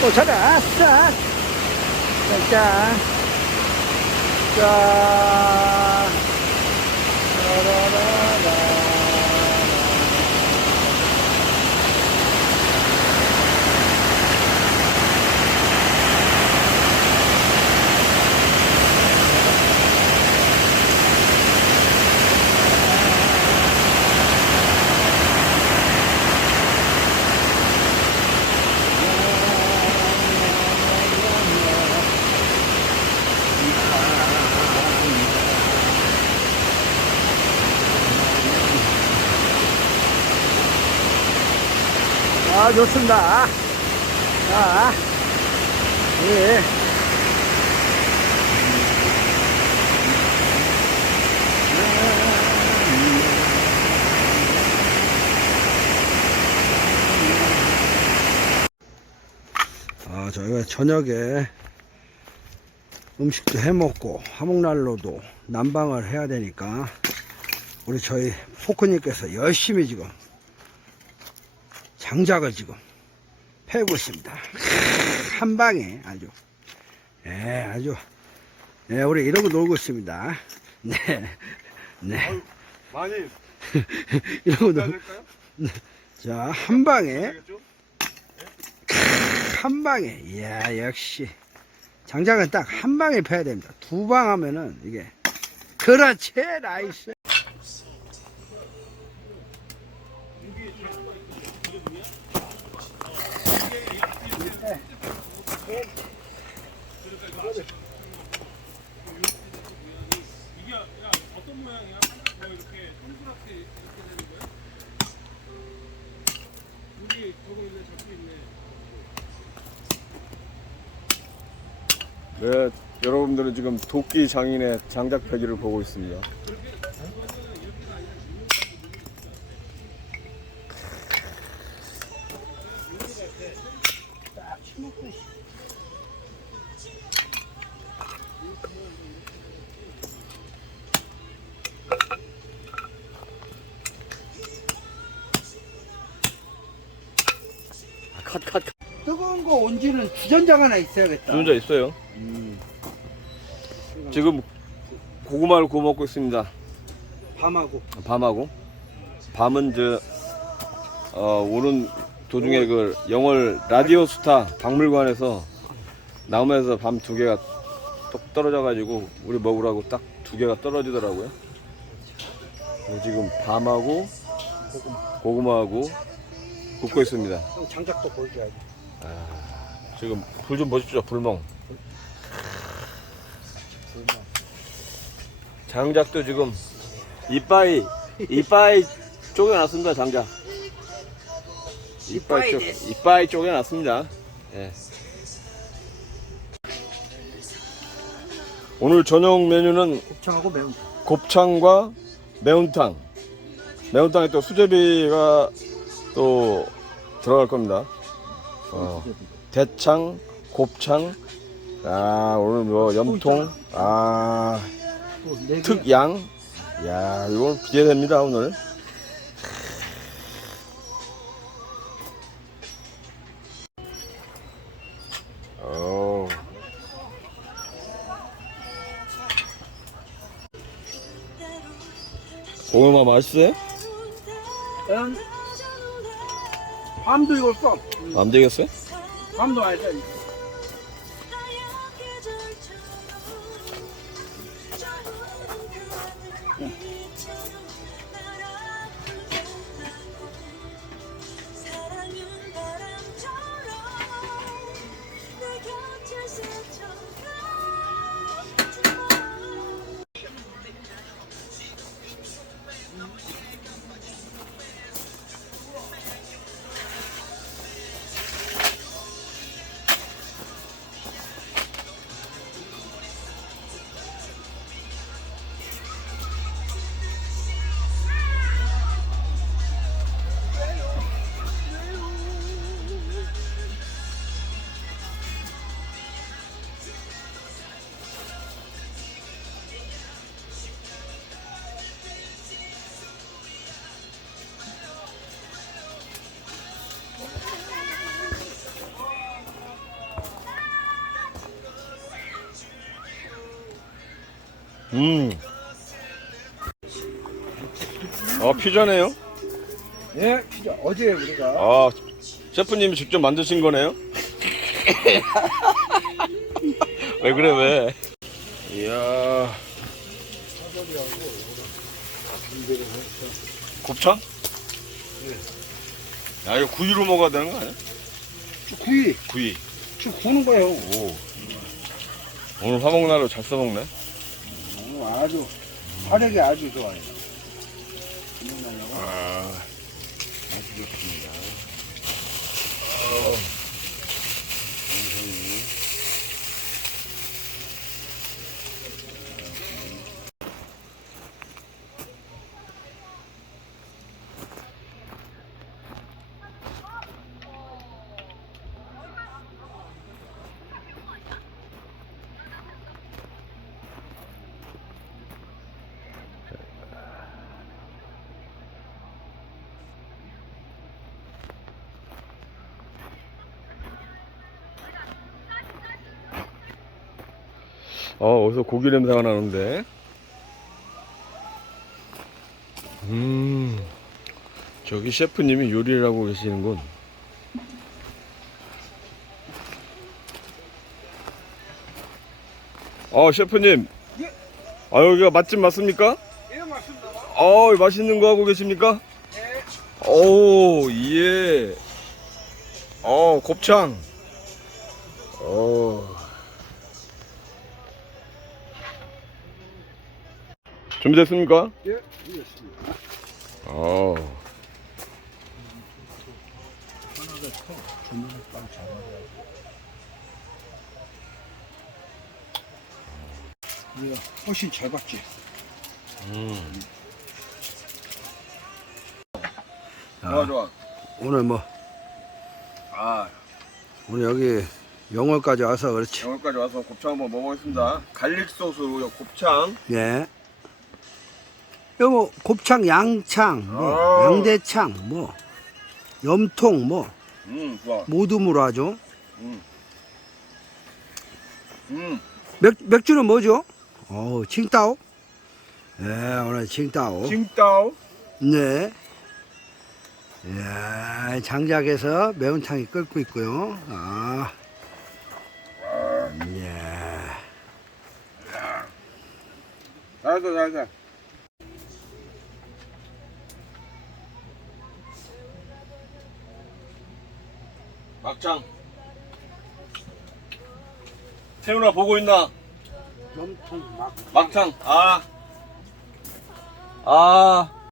또 잡아. 자, 자, 자, 라라라라. 아, 좋습니다. 자, 예. 아, 저희가 저녁에 음식도 해 먹고 화목난로도 난방을 해야 되니까 우리 저희 포크님께서 열심히 지금 장작을 지금 패고 있습니다. 한 방에 아주, 예, 아주, 예, 우리 이러고 놀고 있습니다. 네, 네. 많이 이러고 놀고. 네. 자, 한 방에, 한 방에, 이야, 역시 장작은 딱 한 방에 패야 됩니다. 두 방 하면은 이게, 그렇지, 나이스. 이게 어떤 모양이야? 이렇게 동그랗게 이렇게 되는 거야? 여기 저거 있네, 잡혀 있네. 네, 여러분들은 지금 도끼 장인의 장작 펴기를 보고 있습니다. 컷. 뜨거운 거 온지는 주전자가 하나 있어야겠다. 주전자 있어요. 지금 고구마를 구워 먹고 있습니다. 밤하고. 밤은 오는 도중에 그 영월 라디오 스타 박물관에서 나무에서 밤 두 개가 똑 떨어져가지고 우리 먹으라고 딱 두 개가 떨어지더라고요. 그래서 지금 밤하고 고구마하고 굽고 있습니다. 형 장작도 보여줘야지. 지금 불 좀 보십시오. 불멍. 장작도 지금 이빠이 쪼개놨습니다. 장작. 이빠이 쪼개놨습니다. 예. 오늘 저녁 메뉴는 곱창하고 매운탕. 곱창과 매운탕. 매운탕에 또 수제비가 또 들어갈 겁니다. 대창, 곱창, 오늘 뭐 염통, 특양, 이건 기대됩니다 오늘. 고구마 맛있어요? 그냥 밤도 익었어. 안 되겠어요? 밤도 알지. 피자네요. 예, 피자. 어제 우리가 아, 셰프님이 직접 만드신 거네요? 왜 그래, 왜? 이야. 곱창? 야, 이거 구이로 먹어야 되는 거 아니야? 구이. 구이. 쭉 구는 거예요. 오. 오늘 화목날로 잘 써먹네. 아주 화력이 아주 좋아요. 아. 아주 좋습니다. 어디서 고기 냄새가 나는데? 저기 셰프님이 요리를 하고 계시는군. 셰프님. 예. 여기가 맛집 맞습니까? 예, 맞습니다. 맛있는 거 하고 계십니까? 예. 오, 예. 곱창. 준비됐습니까? 예, 이겼습니다. 하나가 커. 주문을 빨리 잡아야 우리가 훨씬 잘 봤지. 좋아. 오늘 오늘 여기 영월까지 와서 그렇지. 영월까지 와서 곱창 한번 먹어보겠습니다. 갈릭 소스 곱창. 예. 이거 곱창, 양창, 양대창, 염통, 좋아. 모둠으로 하죠. 음. 맥주는 뭐죠? 칭따오. 예, 오늘 칭따오. 칭따오. 네. 예, 장작에서 매운탕이 끓고 있고요. 예. 잘했어. 막창. 태훈아 보고 있나? 염통 막창. 아.